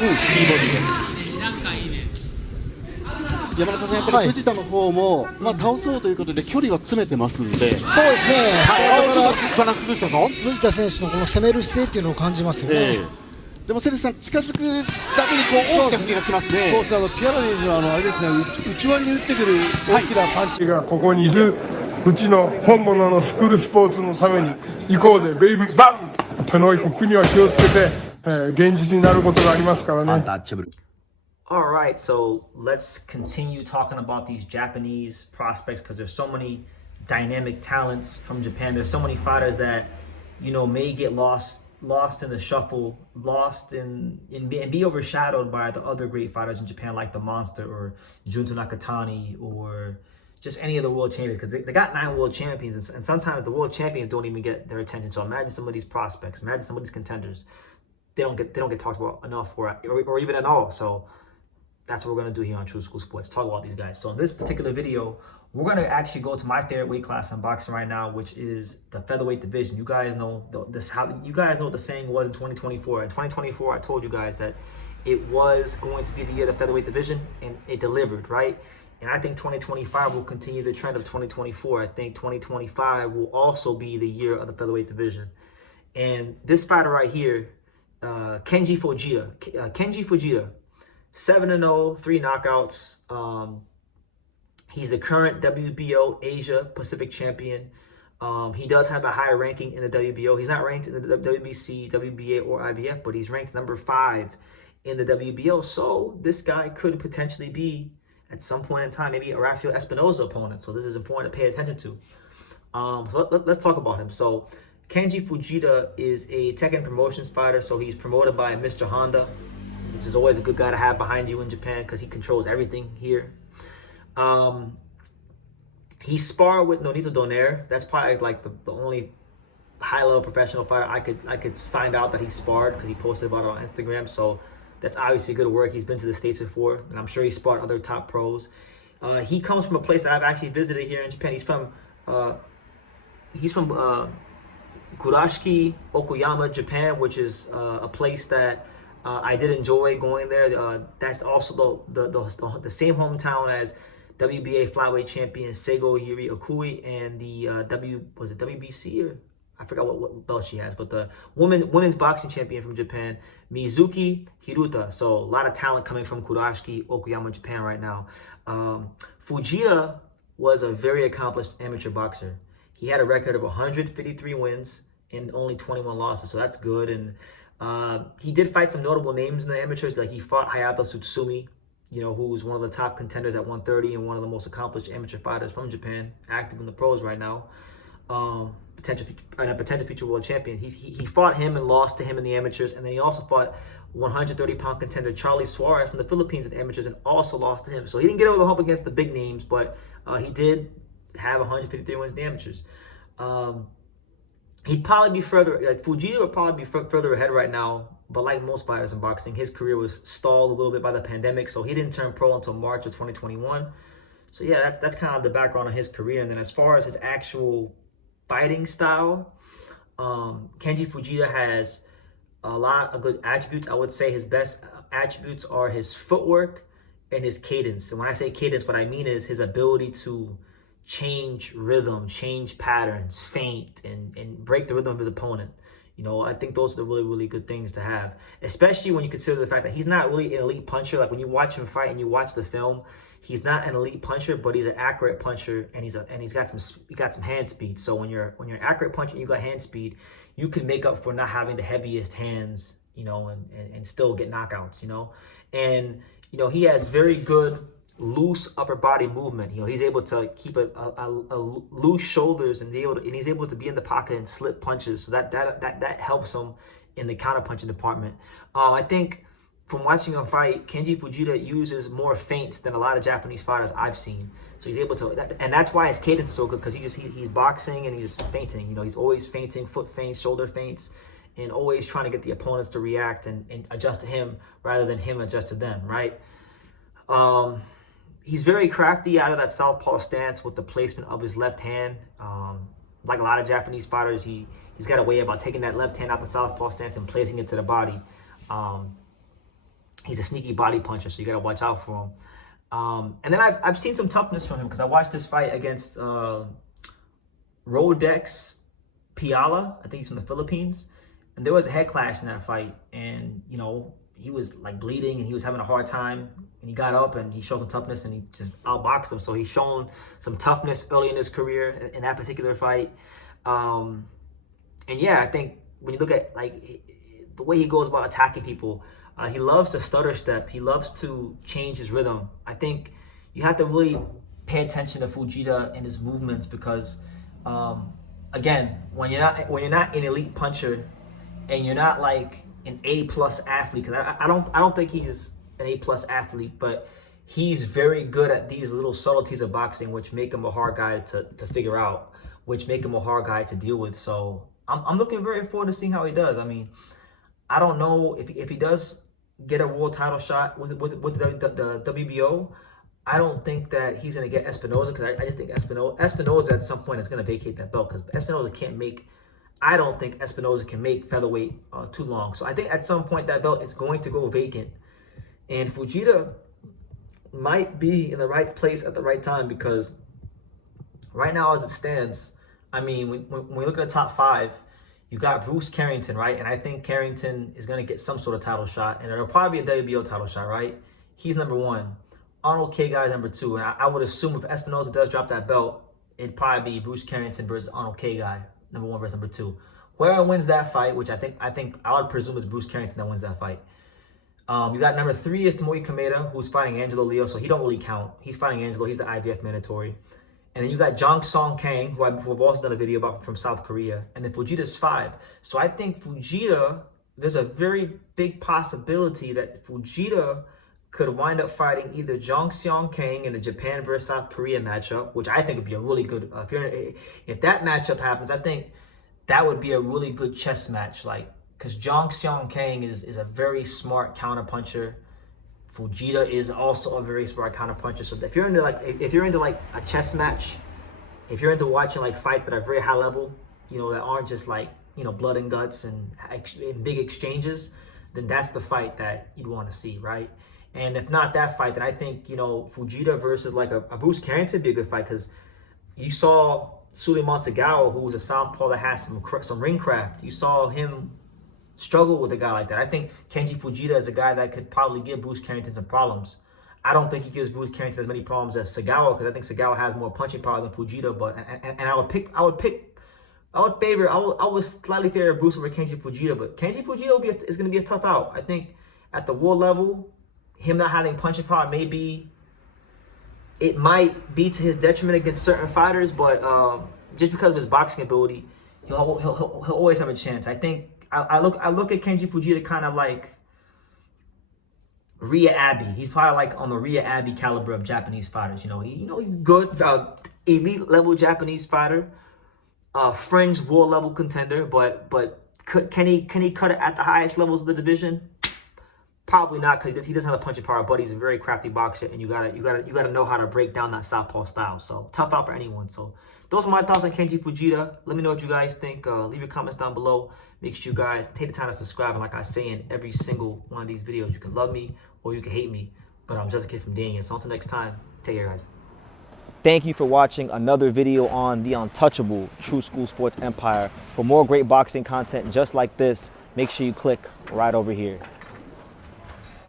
いいボディです。山中さん、やっぱり藤田の方も、倒そうということで距離は詰めてますんで、そうですね、ちょっとバランス崩したぞ。藤田選手のこの攻める姿勢っていうのを感じますよね。でもセレスさん、近づくだけに大きな振りがきますね。そうですね、ピアノ選手はあれですね、内割りに打ってくる大きなパンチがここにいる、うちの本物のスクールスポーツのために行こうぜ、ベイビーバン。この国は気をつけて、現実になることがありますからね。All right, so let's continue talking about these Japanese prospects because there's so many dynamic talents from Japan. There's so many fighters that, may get lost in the shuffle, and be overshadowed by the other great fighters in Japan, like the Monster or Junto Nakatani or just any of the world champions, because they got 9 world champions, and sometimes the world champions don't even get their attention. So imagine some of these prospects, imagine some of these contenders. They don't get talked about enough or even at all. So that's what we're going to do here on True School Sports, talk about these guys. So in this particular video, we're going to actually go to my favorite weight class in boxing right now, which is the featherweight division. You guys know what the saying was in 2024. In 2024, I told you guys that it was going to be the year of the featherweight division, and it delivered, right? And I think 2025 will continue the trend of 2024. I think 2025 will also be the year of the featherweight division. And this fighter right here, Kenji Fujita, 7-0, 3 knockouts. He's the current WBO Asia Pacific champion. He does have a higher ranking in the WBO. He's not ranked in the WBC, WBA, or IBF, but he's ranked number 5 in the WBO. So this guy could potentially be, at some point in time, maybe a Rafael Espinoza opponent. So this is important to pay attention to. So let's talk about him. So Kenji Fujita is a Tekken Promotions fighter. So he's promoted by Mr. Honda, which is always a good guy to have behind you in Japan because he controls everything here. He sparred with Nonito Donaire. That's probably like the only high-level professional fighter I could find out that he sparred, because he posted about it on Instagram. So that's obviously good work. He's been to the States before, and I'm sure he sparred other top pros. He comes from a place that I've actually visited here in Japan. He's from Kurashiki, Okayama, Japan, which is a place that I did enjoy going there. That's also the same hometown as WBA flyweight champion Seigo Yuri Okui and the WBC, or I forgot what belt she has, but the women's boxing champion from Japan, Mizuki Hiruta. So a lot of talent coming from Kurashiki, Okayama, Japan right now. Fujita was a very accomplished amateur boxer. He had a record of 153 wins and only 21 losses, so that's good. And he did fight some notable names in the amateurs, like he fought Hayato Tsutsumi, who's one of the top contenders at 130 and one of the most accomplished amateur fighters from Japan, active in the pros right now. Potential future world champion. He fought him and lost to him in the amateurs, and then he also fought 130-pound contender Charlie Suarez from the Philippines in the amateurs and also lost to him. So he didn't get over the hump against the big names, but he did have 153 wins in the amateurs. He'd probably be Fujita would probably be further ahead right now, but like most fighters in boxing, his career was stalled a little bit by the pandemic, so he didn't turn pro until March of 2021. So yeah, that's kind of the background of his career. And then as far as his actual fighting style, Kenji Fujita has a lot of good attributes. I would say his best attributes are his footwork and his cadence. And when I say cadence, what I mean is his ability to change rhythm, change patterns, feint, and break the rhythm of his opponent. I think those are the really, really good things to have, especially when you consider the fact that he's not really an elite puncher. Like when you watch him fight and you watch the film, he's not an elite puncher, but he's an accurate puncher, and he's got some hand speed. So when you're an accurate puncher and you got hand speed, you can make up for not having the heaviest hands, and still get knockouts, And he has very good loose upper body movement. He's able to keep a loose shoulders, and he's able to be in the pocket and slip punches. So that helps him in the counter punching department. I think from watching him fight, Kenji Fujita uses more feints than a lot of Japanese fighters I've seen. So he's able to, and that's why his cadence is so good, because he's boxing and he's feinting. He's always feinting, foot feints, shoulder feints, and always trying to get the opponents to react and adjust to him rather than him adjust to them, right? He's very crafty out of that southpaw stance with the placement of his left hand. Like a lot of Japanese fighters, he's got a way about taking that left hand out the southpaw stance and placing it to the body. He's a sneaky body puncher, so you got to watch out for him. And then I've seen some toughness from him because I watched this fight against Rodex Piala. I think he's from the Philippines. And there was a head clash in that fight. And, you know, he was like bleeding and he was having a hard time. And he got up and he showed some toughness and he just outboxed him. So he's shown some toughness early in his career in that particular fight. And yeah, I think when you look at like the way he goes about attacking people, he loves to stutter step. He loves to change his rhythm. I think you have to really pay attention to Fujita and his movements because, again, when you're not an elite puncher and you're not like an A+ athlete, because I don't think he's an A+ athlete, but he's very good at these little subtleties of boxing, which make him a hard guy to figure out, which make him a hard guy to deal with. So I'm looking very forward to seeing how he does. I mean, I don't know if he does get a world title shot with the WBO. I don't think that he's going to get Espinoza because I just think Espinoza at some point is going to vacate that belt because Espinoza can't make, I don't think Espinoza can make featherweight too long. So I think at some point that belt is going to go vacant. And Fujita might be in the right place at the right time because right now as it stands, I mean, when we look at the top 5, you got Bruce Carrington, right? And I think Carrington is going to get some sort of title shot. And it'll probably be a WBO title shot, right? He's number 1. Arnold K. Guy is number 2. And I would assume if Espinoza does drop that belt, it'd probably be Bruce Carrington versus Arnold K. Guy, number 1 versus number 2. Whoever wins that fight, which I think I would presume it's Bruce Carrington that wins that fight. You got number 3 is Tomohiro Kameda, who's fighting Angelo Leo, so he don't really count. He's fighting Angelo. He's the IBF mandatory. And then you got Jong Song Kang, who I've also done a video about from South Korea. And then Fujita's 5. So I think Fujita, there's a very big possibility that Fujita could wind up fighting either Jong Song Kang in a Japan versus South Korea matchup, which I think would be a really good, if that matchup happens, I think that would be a really good chess match. Like, because Jong Song Kang is a very smart counterpuncher. Fujita is also a very smart counterpuncher. So if you're into like a chess match, if you're into watching like fights that are very high level, you know, that aren't just like, you know, blood and guts and big exchanges, then that's the fight that you'd want to see, right? And if not that fight, then I think, you know, Fujita versus like a Bruce Carrington would be a good fight because you saw Suleiman Tagawa, who was a southpaw that has some ring craft. You saw him struggle with a guy like that. I think Kenji Fujita is a guy that could probably give Bruce Carrington some problems. I don't think he gives Bruce Carrington as many problems as Sagawa because I think Sagawa has more punching power than Fujita. But I would slightly favor Bruce over Kenji Fujita. But Kenji Fujita is going to be a tough out. I think at the world level, him not having punching power it might be to his detriment against certain fighters. But just because of his boxing ability, he'll always have a chance. I think. I look at Kenji Fujita kind of like Rhea Abbey. He's probably like on the Rhea Abbey caliber of Japanese fighters. You know, he's good, elite level Japanese fighter, fringe world level contender. But can he cut it at the highest levels of the division? Probably not because he doesn't have a punching power. But he's a very crafty boxer, and you gotta know how to break down that southpaw style. So tough out for anyone. So those are my thoughts on Kenji Fujita. Let me know what you guys think. Leave your comments down below. Make sure you guys take the time to subscribe. And like I say in every single one of these videos, you can love me or you can hate me. But I'm just a kid from Daniel. So until next time, take care, guys. Thank you for watching another video on the untouchable True School Sports Empire. For more great boxing content just like this, make sure you click right over here.